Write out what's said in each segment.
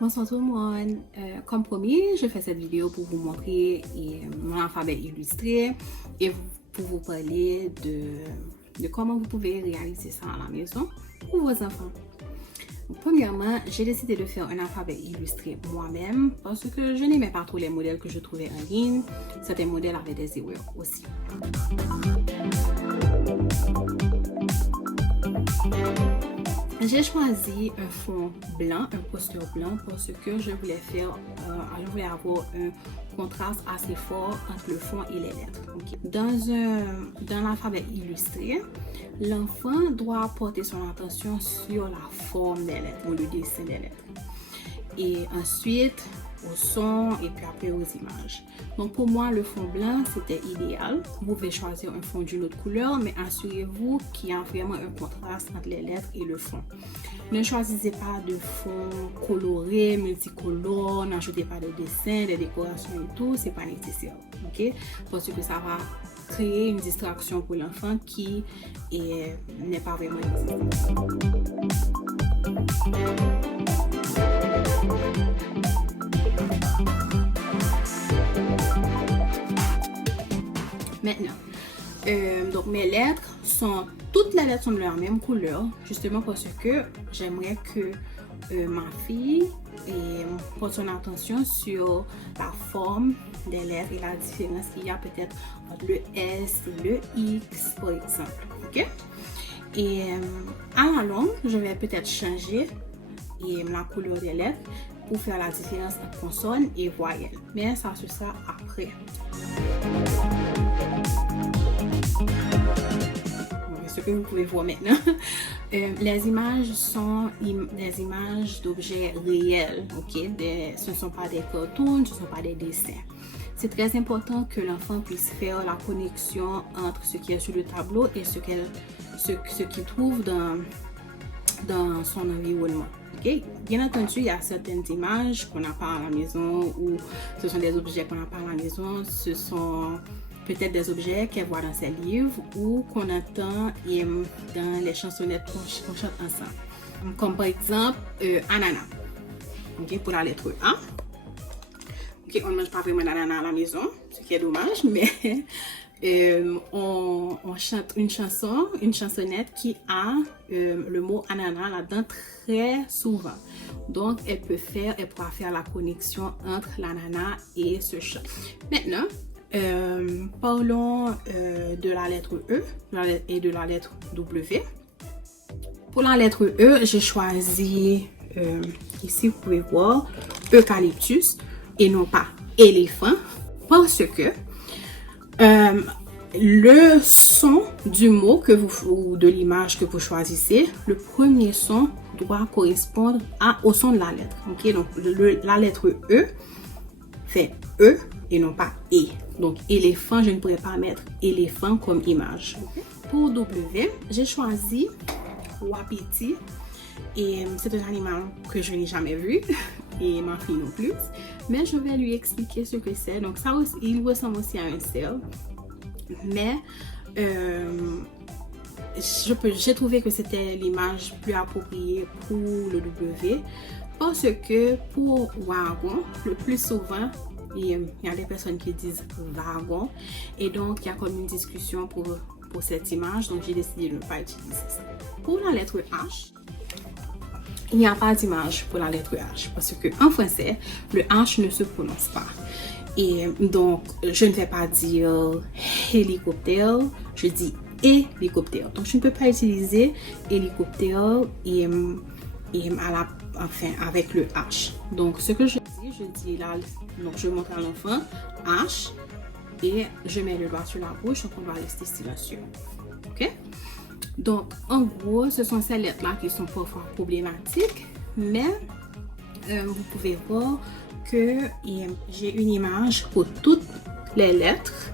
Bonsoir tout le monde. Comme promis, je fais cette vidéo pour vous montrer mon alphabet illustré et pour vous parler de comment vous pouvez réaliser ça à la maison pour vos enfants. Premièrement, j'ai décidé de faire un alphabet illustré moi-même parce que je n'aimais pas trop les modèles que je trouvais en ligne. Certains modèles avaient des erreurs aussi. J'ai choisi un fond blanc, un poster blanc parce que je voulais avoir un contraste assez fort entre le fond et les lettres. Okay. Dans l'alphabet illustré, l'enfant doit porter son attention sur la forme des lettres ou le dessin des lettres. Et ensuite, au son et puis après aux images. Donc pour moi, le fond blanc, c'était idéal. Vous pouvez choisir un fond d'une autre couleur, mais assurez-vous qu'il y a vraiment un contraste entre les lettres et le fond. Ne choisissez pas de fond coloré, multicolore, n'ajoutez pas de dessins, des décorations et tout, c'est pas nécessaire, ok? Parce que ça va créer une distraction pour l'enfant qui n'est pas vraiment nécessaire. Maintenant, donc toutes les lettres sont de la même couleur, justement parce que j'aimerais que ma fille porte son attention sur la forme des lettres et la différence qu'il y a peut-être entre le S et le X, par exemple. Ok? Et à la longue, je vais peut-être changer la couleur des lettres pour faire la différence entre consonnes et voyelles. Mais ça, ce sera après. Ce que vous pouvez voir maintenant. Les images sont des images d'objets réels. Okay? Ce ne sont pas des cartoons, ce ne sont pas des dessins. C'est très important que l'enfant puisse faire la connexion entre ce qui est sur le tableau et ce qu'il trouve dans son environnement. Okay? Bien entendu, il y a certaines images qu'on n'a pas à la maison ou ce sont des objets qu'on n'a pas à la maison. Ce sont peut-être des objets qu'elle voit dans ses livres ou qu'on entend dans les chansonnettes qu'on chante ensemble. Comme par exemple, ananas. Okay? Pour la lettre A. Okay? On ne mange pas vraiment d'ananas à la maison, ce qui est dommage, mais on chante une chansonnette qui a le mot ananas là-dedans très souvent. Donc, elle pourra faire la connexion entre l'ananas et ce chant. Maintenant, parlons de la lettre E et de la lettre W. Pour la lettre E, j'ai choisi, ici vous pouvez voir, eucalyptus et non pas éléphant parce que le son du mot ou de l'image que vous choisissez, le premier son doit correspondre au son de la lettre. Okay? Donc, la lettre E fait E et non pas E. Donc, éléphant, je ne pourrais pas mettre éléphant comme image. Okay. Pour W, j'ai choisi wapiti. Et c'est un animal que je n'ai jamais vu. Et ma fille non plus. Mais je vais lui expliquer ce que c'est. Donc, ça aussi, il ressemble aussi à un cerf. Mais j'ai trouvé que c'était l'image plus appropriée pour le W. Parce que pour wagon, le plus souvent, il y a des personnes qui disent wagon. Et donc, il y a comme une discussion pour cette image. Donc, j'ai décidé de ne pas utiliser ça. Pour la lettre H, il n'y a pas d'image pour la lettre H. Parce qu'en français, le H ne se prononce pas. Et donc, je ne vais pas dire hélicoptère, je dis hélicoptère. Donc, je ne peux pas utiliser hélicoptère avec le H. Donc, ce que je dis là, donc je montre à l'enfant H et je mets le doigt sur la bouche, donc on va rester silencieux. Ok? Donc, en gros, ce sont ces lettres-là qui sont parfois problématiques, mais vous pouvez voir que j'ai une image pour toutes les lettres.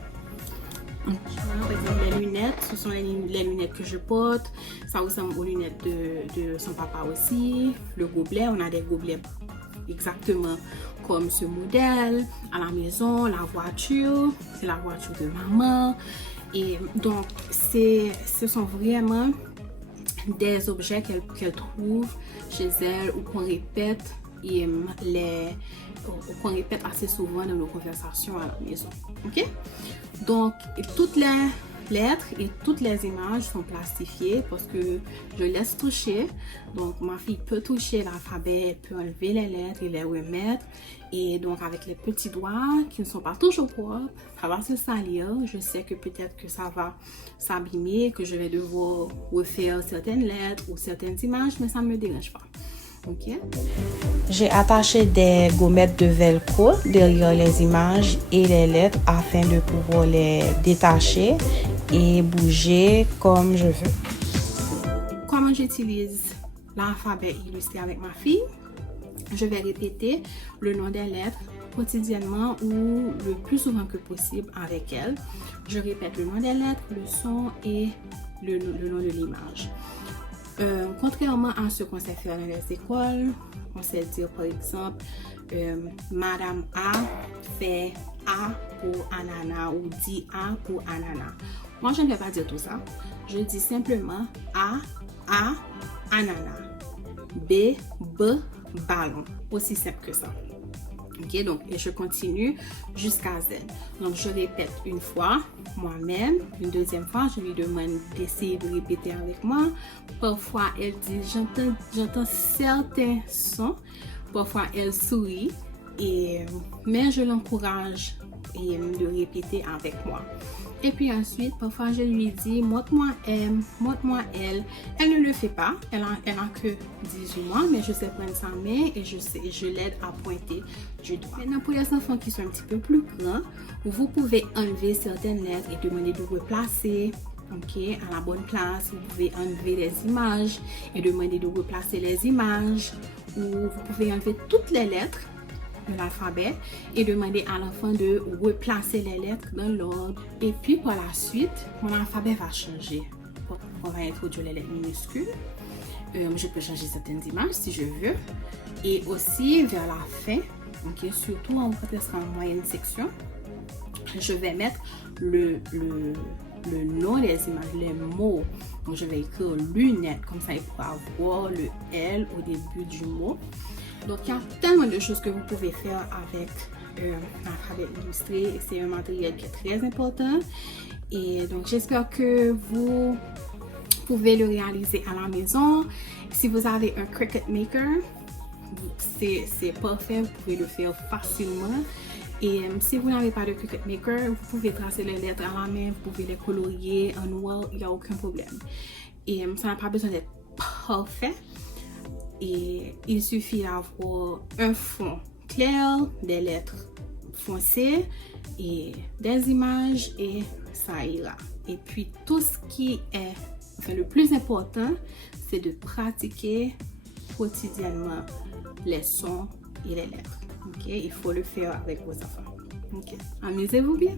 Par exemple, les lunettes, ce sont les lunettes que je porte. Ça ressemble aux lunettes de son papa aussi. Le gobelet, on a des gobelets exactement comme ce modèle. À la maison, la voiture, c'est la voiture de maman. Et donc, ce sont vraiment des objets qu'elle trouve chez elle ou qu'on répète qu'on répète assez souvent dans nos conversations à la maison. Ok? Donc, toutes les lettres et toutes les images sont plastifiées parce que je laisse toucher. Donc, ma fille peut toucher l'alphabet, elle peut enlever les lettres et les remettre. Et donc, avec les petits doigts qui ne sont pas toujours propres, ça va se salir. Je sais que peut-être que ça va s'abîmer, que je vais devoir refaire certaines lettres ou certaines images, mais ça ne me dérange pas. Ok. J'ai attaché des gommettes de velcro derrière les images et les lettres afin de pouvoir les détacher et bouger comme je veux. Comment j'utilise l'alphabet illustré avec ma fille? Je vais répéter le nom des lettres quotidiennement ou le plus souvent que possible avec elle. Je répète le nom des lettres, le son et le nom de l'image. Contrairement à ce qu'on sait faire dans les écoles, on sait dire par exemple Madame A fait A pour ananas ou dit A pour ananas. Moi, je ne vais pas dire tout ça. Je dis simplement A, ananas. B, ballon. Aussi simple que ça. Ok, donc, et je continue jusqu'à Z. Donc, je répète une fois moi-même. Une deuxième fois, je lui demande d'essayer de répéter avec moi. Parfois, elle dit, j'entends certains sons. Parfois, elle sourit. Mais je l'encourage de répéter avec moi. Et puis ensuite, parfois, je lui dis, montre-moi M, montre-moi L. Elle ne le fait pas. Elle a que 18 mois, mais je sais prendre sa main et je l'aide à pointer du doigt. Maintenant, pour les enfants qui sont un petit peu plus grands, vous pouvez enlever certaines lettres et demander de replacer à la bonne place. Vous pouvez enlever les images et demander de replacer les images. Ou vous pouvez enlever toutes les lettres de l'alphabet et demander à l'enfant de replacer les lettres dans l'ordre. Et puis par la suite, mon alphabet va changer. On va introduire les lettres minuscules. Je peux changer certaines images si je veux. Et aussi vers la fin, surtout en moyenne section, je vais mettre le nom des images, les mots. Donc je vais écrire lunettes, comme ça il pourra voir le L au début du mot. Donc, il y a tellement de choses que vous pouvez faire avec l'alphabet illustré. C'est un matériel qui est très important. Et donc, j'espère que vous pouvez le réaliser à la maison. Si vous avez un Cricut Maker, c'est parfait. Vous pouvez le faire facilement. Et si vous n'avez pas de Cricut Maker, vous pouvez tracer les lettres à la main. Vous pouvez les colorier en noir. Il n'y a aucun problème. Et ça n'a pas besoin d'être parfait. Et il suffit d'avoir un fond clair, des lettres foncées et des images et ça ira. Et puis tout ce qui est le plus important, c'est de pratiquer quotidiennement les sons et les lettres. Il faut le faire avec vos enfants. Amusez-vous bien.